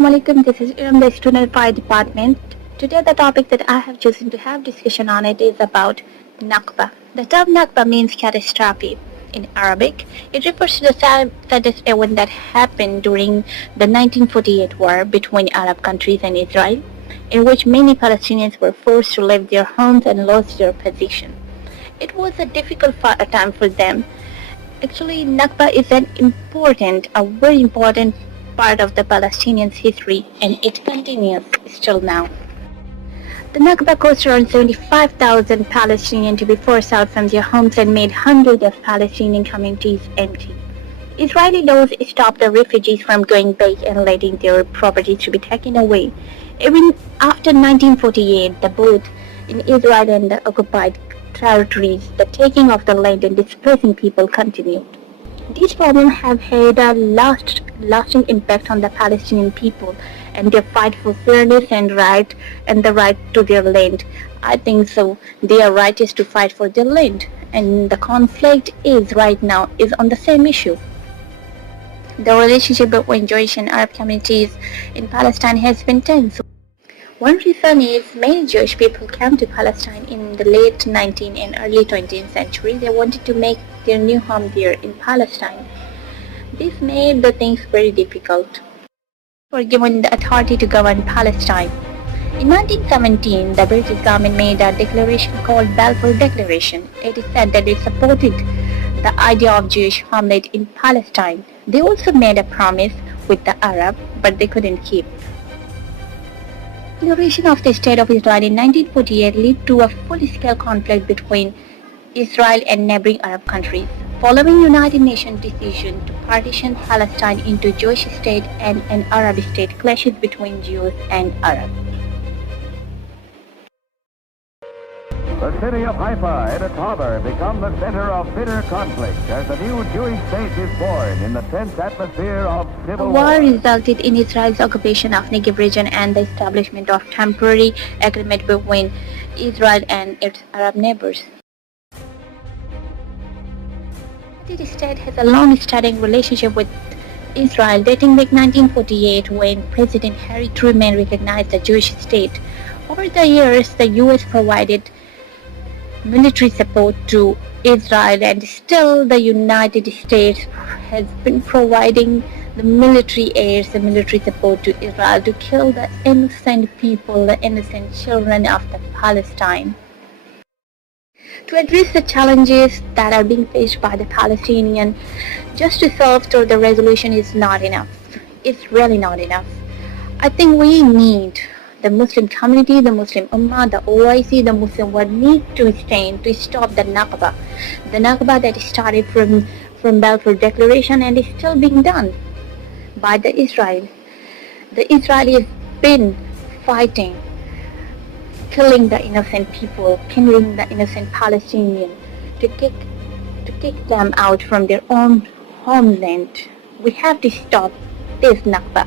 Assalamualaikum, this is Erum, the student fire department. Today the topic that I have chosen to have discussion on it is about NAKBA. The term NAKBA means catastrophe. In Arabic, it refers to the saddest event that happened during the 1948 war between Arab countries and Israel, in which many Palestinians were forced to leave their homes and lost their position. It was a difficult time for them. Actually, NAKBA is a very important part of the Palestinians' history, and it continues still now. The Nakba caused around 75,000 Palestinians to be forced out from their homes and made hundreds of Palestinian communities empty. Israeli laws stopped the refugees from going back and letting their property to be taken away. Even after 1948, both in Israel and the occupied territories, the taking of the land and displacing people continued. These problems have had a lasting impact on the Palestinian people and their fight for fairness and the right to their land. I think so. Their right is to fight for their land, and the conflict is right now is on the same issue. The relationship between Jewish and Arab communities in Palestine has been tense. One reason is many Jewish people came to Palestine in the late 19th and early 20th century. They wanted to make their new home there in Palestine. This made the things very difficult. Were given the authority to govern Palestine. In 1917, the British government made a declaration called Balfour Declaration. It is said that it supported the idea of Jewish homeland in Palestine. They also made a promise with the Arab, but they couldn't keep. The declaration of the State of Israel in 1948 led to a full-scale conflict between Israel and neighboring Arab countries. Following United Nations decision to partition Palestine into a Jewish state and an Arab state, clashes between Jews and Arabs. The city of Haifa and its harbor become the center of bitter conflict as the new Jewish state is born in the tense atmosphere of civil war. The war resulted in Israel's occupation of Negev region and the establishment of temporary agreement between Israel and its Arab neighbors. The United States has a long-standing relationship with Israel dating back 1948 when President Harry Truman recognized the Jewish state. Over the years, the U.S. provided military support to Israel, and still the United States has been providing the military aids, the military support to Israel to kill the innocent people, the innocent children of the Palestine. To address the challenges that are being faced by the Palestinians, just to solve through the resolution is not enough. It's really not enough. I think we need the Muslim community, the Muslim Ummah, the OIC, the Muslim world need to stand to stop the Nakba. The Nakba that started from Balfour Declaration and is still being done by the Israel. The Israelis been fighting, killing the innocent people, killing the innocent Palestinians to kick them out from their own homeland. We have to stop this Nakba.